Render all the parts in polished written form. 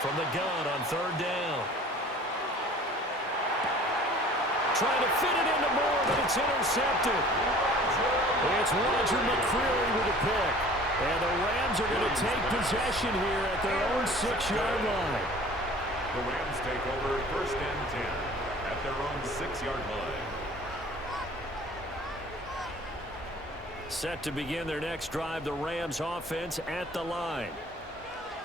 from the gun on third down. Trying to fit it into Moore, but it's intercepted. It's Roger McCreary with a pick. And the Rams are going to take possession here at their own 6-yard line. The Rams take over first and 10 at their own 6-yard line. Set to begin their next drive, the Rams offense at the line.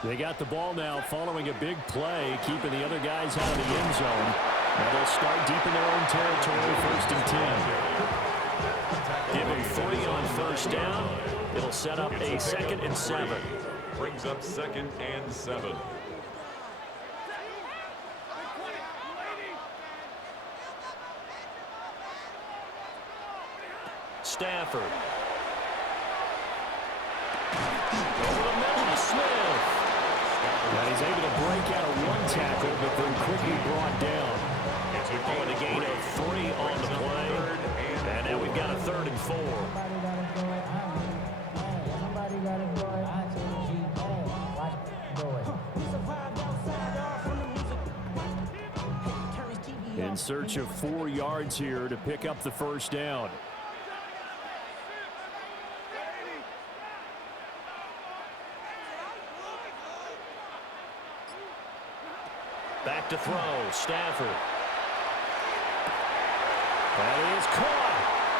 They got the ball now following a big play, keeping the other guys out of the end zone. Now they'll start deep in their own territory, first and 10. Give them 3 on first down. It'll set up a 2nd and 7. Brings up 2nd and 7. Stafford. Over the middle to Smith. And he's able to break out of 1 tackle, but then quickly brought down. Oh, and a gain of 3 on the play. And now we've got a 3rd and 4. In search of 4 yards here to pick up the first down. Back to throw, Stafford. That is caught.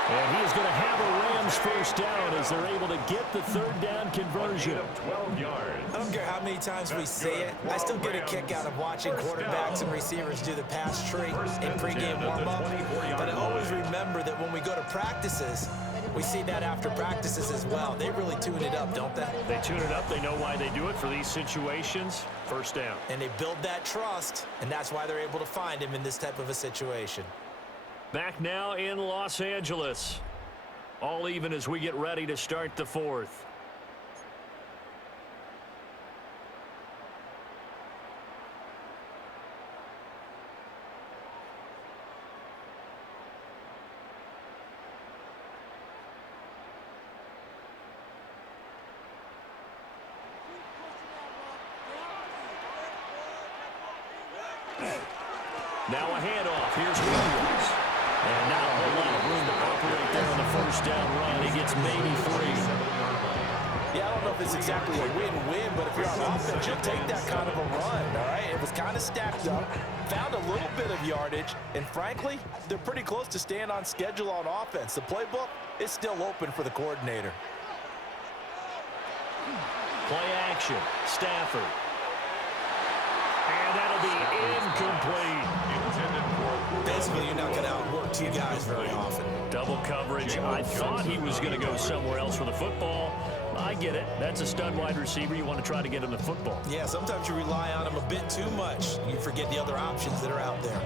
And he is going to have a Rams first down as they're able to get the 3rd down conversion. 12 yards. I don't care how many times we say it. I still get a kick out of watching quarterbacks and receivers do the pass tree in pregame warm-up. But I always remember that when we go to practices, we see that after practices as well. They really tune it up, don't they? They tune it up. They know why they do it for these situations. First down. And they build that trust, and that's why they're able to find him in this type of a situation. Back now in Los Angeles. All even as we get ready to start the 4th. Now a handoff. Here's Williams. And not a whole lot of room to operate there on the first down run. He gets maybe 3. Yeah, I don't know if it's exactly a win-win, but if you're on offense, you'll take that kind of a run, all right? It was kind of stacked up, found a little bit of yardage, and frankly, they're pretty close to staying on schedule on offense. The playbook is still open for the coordinator. Play action. Stafford. And that'll be incomplete. Basically, you're not going to outwork 2 guys very often. Double coverage. I thought he was going to go somewhere else for the football. I get it. That's a stud wide receiver. You want to try to get him the football. Yeah, sometimes you rely on him a bit too much. You forget the other options that are out there.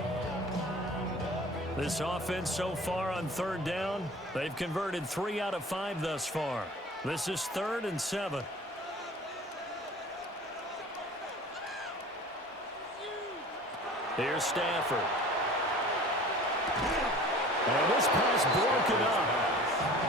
This offense so far on 3rd down, they've converted 3 out of 5 thus far. This is 3rd and 7. Here's Stafford. And this pass broken up.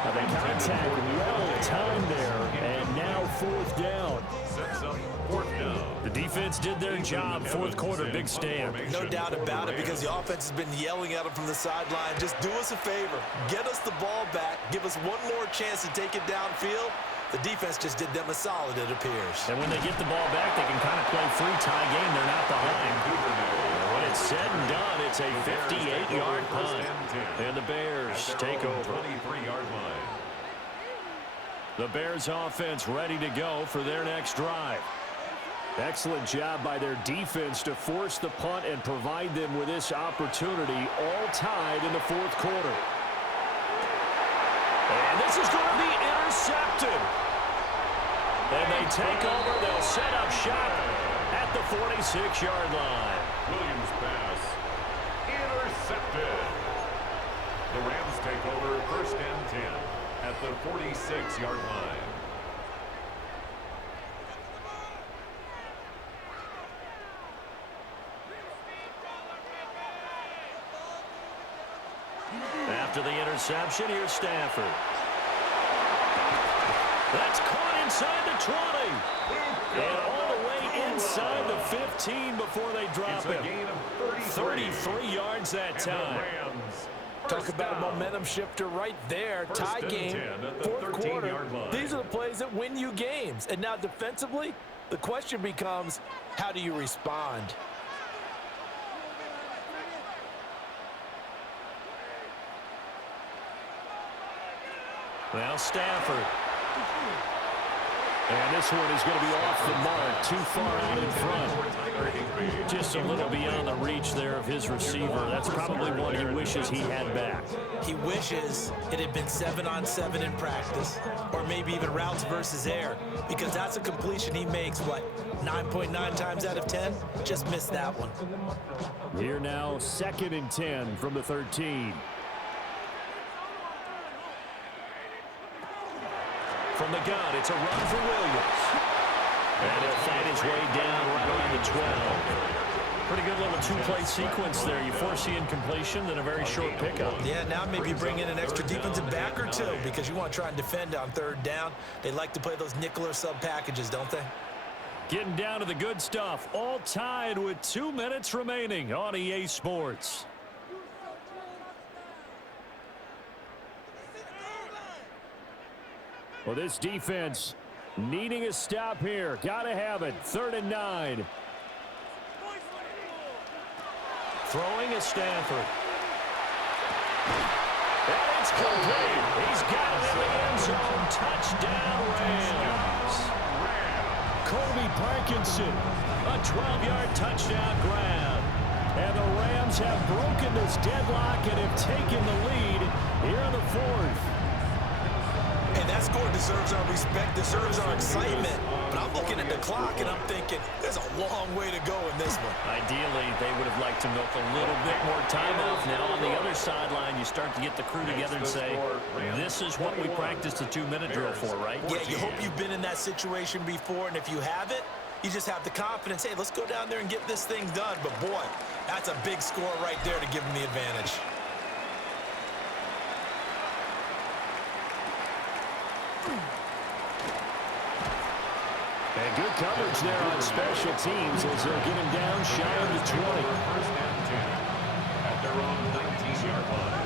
The contact well timed there, and now 4th down. Sets up 4th down. The defense did their job. 4th quarter, big stand. No doubt about it, because the offense has been yelling at them from the sideline. Just do us a favor. Get us the ball back. Give us one more chance to take it downfield. The defense just did them a solid, it appears. And when they get the ball back, they can kind of play free-tie game. They're not behind. When it's said and done, it's a 58-yard punt. And the Bears take over. 23-yard line. The Bears offense ready to go for their next drive. Excellent job by their defense to force the punt and provide them with this opportunity, all tied in the 4th quarter. And this is going to be intercepted. And they take over. They'll set up shop at the 46-yard line. Williams pass intercepted. The Rams take over first and 10 at the 46-yard line. After the interception, here's Stafford. That's caught inside the 20. And all the way inside the 15 before they drop it. 33 yards that time. Talk about a momentum shifter right there. Tie game, fourth quarter. These are the plays that win you games. And now defensively, the question becomes, how do you respond? Now Stafford. And this one is going to be off the mark, too far out in front. Just a little beyond the reach there of his receiver. That's probably one he wishes he had back. He wishes it had been 7-on-7 in practice, or maybe even routes versus air, because that's a completion he makes, what, 9.9 times out of 10? Just missed that one. Here now, 2nd and 10 from the 13. From the gun, it's a run for Williams. And he'll fight his way down right around the 12. Pretty good little two-play sequence there. You force the incompletion, then a very short pickup. Yeah, now maybe bring in an extra defensive back or two because you want to try and defend on 3rd down. They like to play those nickel or sub packages, don't they? Getting down to the good stuff. All tied with 2 minutes remaining on EA Sports. Well, this defense needing a stop here. Got to have it. 3rd and 9. Throwing is Stafford. And it's complete. He's got it in the end zone. Touchdown, Rams. Kobe Parkinson, a 12-yard touchdown grab. And the Rams have broken this deadlock and have taken the lead here in the 4th. And that score deserves our respect, deserves our excitement. But I'm looking at the clock, and I'm thinking, there's a long way to go in this one. Ideally, they would have liked to milk a little bit more time off. Now, on the other sideline, you start to get the crew together and say, this is what we practiced the 2-minute drill for, right? Yeah, you hope you've been in that situation before, and if you haven't, you just have the confidence, hey, let's go down there and get this thing done. But, boy, that's a big score right there to give them the advantage. And good coverage there on special teams as they'll get him down shy of the 20. 1st and 10 at their own 19-yard line.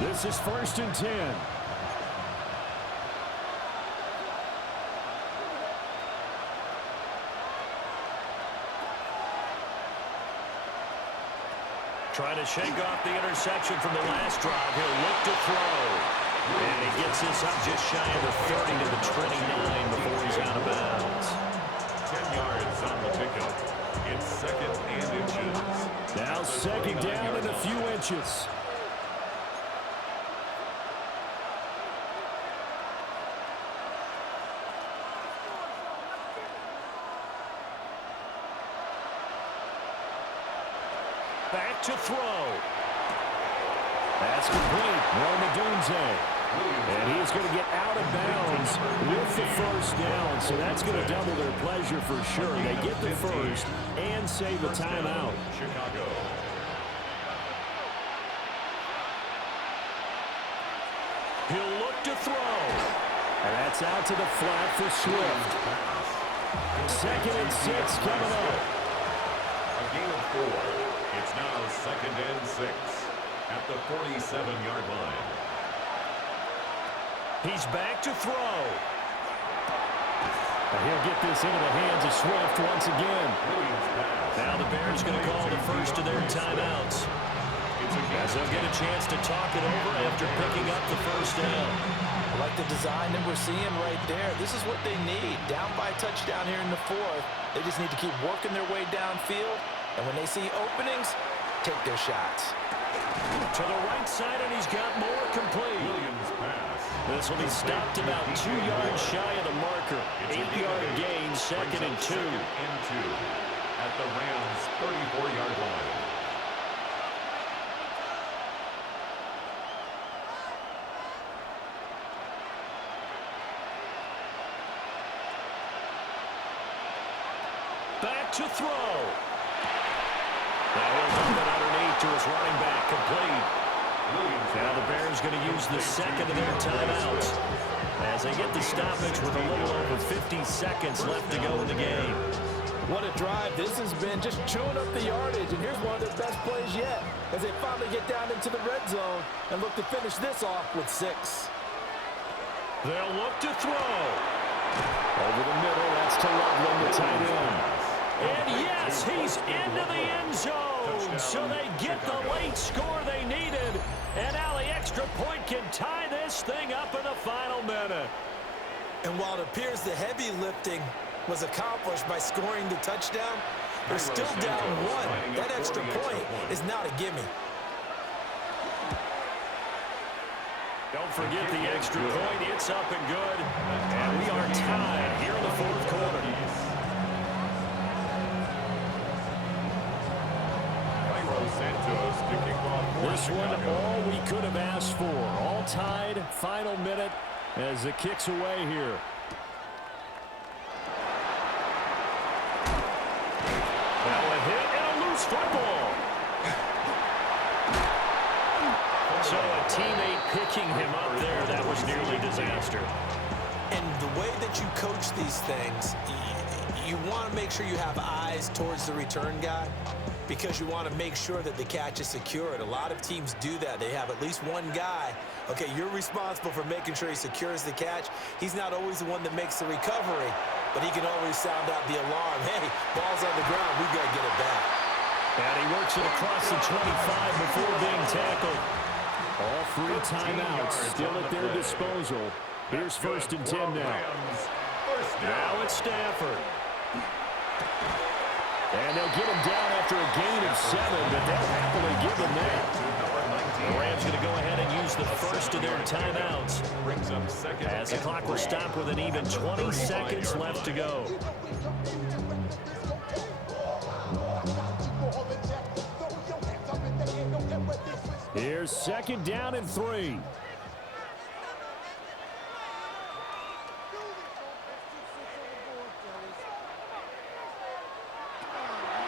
This is 1st and 10. Trying to shake off the interception from the last drive. He'll look to throw. And he gets this up just shy of the 30 to the 29 before he's out of bounds. 10 yards on the pickup. It's 2nd and inches. Now 2nd down and a few inches. Back to throw. That's complete. Romadunze. And he's going to get out of bounds with the 1st down. So that's going to double their pleasure for sure. They get the 1st and save a timeout. Chicago. He'll look to throw. And that's out to the flat for Swift. 2nd and 6 coming up. A gain of 4. It's now 2nd and 6 at the 47-yard line. He's back to throw. And he'll get this into the hands of Swift once again. Now the Bears going to call the first of their timeouts. As they'll get a chance to talk it over after picking up the 1st down. I like the design that we're seeing right there. This is what they need. Down by a touchdown here in the 4th. They just need to keep working their way downfield. And when they see openings, take their shots. To the right side, and he's got more complete. This will be stopped about 2 yards shy of the marker. 8-yard gain, 2nd and 2. At the Rams' 34-yard line. Back to throw. Now he'll dump it underneath to his running back, complete. Now the Bears going to use the second of their timeouts as they get the stoppage with a little over 50 seconds left to go in the game. What a drive this has been, just chewing up the yardage, and here's one of their best plays yet as they finally get down into the red zone and look to finish this off with 6. They'll look to throw. Over the middle, that's to Loveland, the tight end. And yes, he's into the end zone, so they get the late score they needed, and now the extra point can tie this thing up in the final minute. And while it appears the heavy lifting was accomplished by scoring the touchdown, they're still down 1. That extra point is not a gimme. Don't forget the extra point. It's up and good. And we are tied here in the fourth quarter. This one all we could have asked for. All tied, final minute as the kick's away here. Now a hit and a loose football. So a teammate picking him up there, that was nearly disaster. And the way that you coach these things, you want to make sure you have eyes towards the return guy because you want to make sure that the catch is secured. A lot of teams do that. They have at least one guy. Okay, you're responsible for making sure he secures the catch. He's not always the one that makes the recovery, but he can always sound out the alarm. Hey, ball's on the ground. We've got to get it back. And he works it across the 25 before being tackled. All 3 timeouts still at their disposal. Here's 1st and 10 now. Now it's Stafford. And they'll get him down after a gain of 7, but they'll happily give him that. The Rams going to go ahead and use the first of their timeouts as the clock will stop with an even 20 seconds left to go. Here's 2nd down and 3.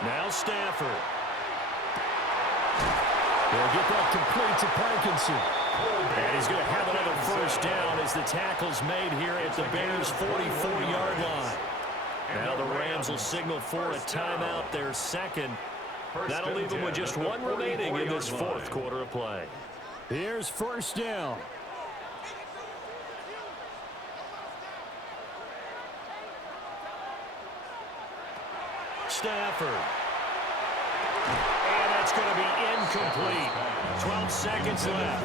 Now Stafford. They'll get that complete to Parkinson. And he's going to have another first down as the tackle's made here at the Bears' 44-yard line. Now the Rams will signal for a timeout, their second. That'll leave them with just 1 remaining in this fourth quarter of play. Here's 1st down. Stafford. And that's going to be incomplete. 12 seconds left.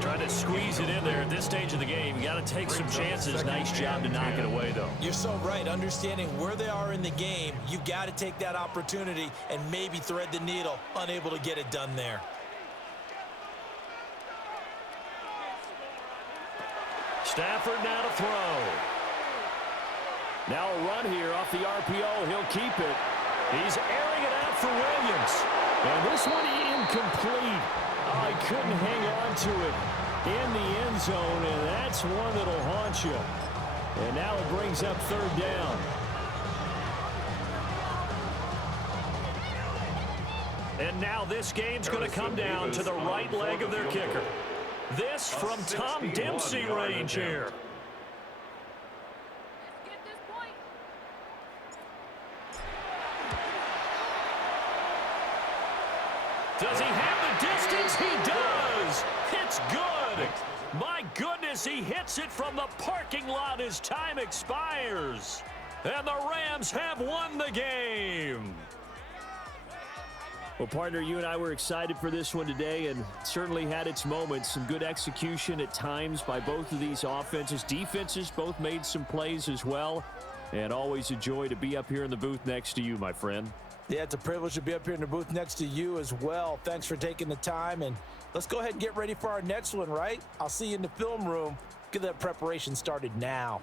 Trying to squeeze it in there at this stage of the game. You got to take some chances. Nice job to knock it away, though. You're so right. Understanding where they are in the game, you got to take that opportunity and maybe thread the needle. Unable to get it done there. Stafford now to throw. Now a run here off the RPO. He'll keep it. He's airing it out for Williams. And this one incomplete. Oh, he couldn't hang on to it in the end zone, and that's one that'll haunt you. And now it brings up 3rd down. And now this game's going to come down to the right leg of their kicker. This from Tom Dempsey range here. Does he have the distance? He does. It's good. My goodness, he hits it from the parking lot as time expires. And the Rams have won the game. Well, partner, you and I were excited for this one today, and certainly had its moments. Some good execution at times by both of these offenses. Defenses both made some plays as well. And always a joy to be up here in the booth next to you, my friend. Yeah, it's a privilege to be up here in the booth next to you as well. Thanks for taking the time, and let's go ahead and get ready for our next one, right? I'll see you in the film room. Get that preparation started now.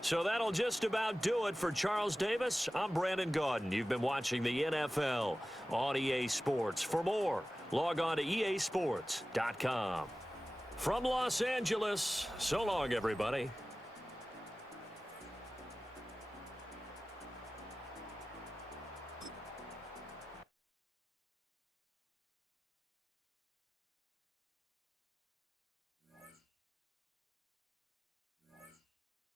So that'll just about do it for Charles Davis. I'm Brandon Gaudin. You've been watching the NFL on EA Sports. For more, log on to easports.com. From Los Angeles, so long, everybody.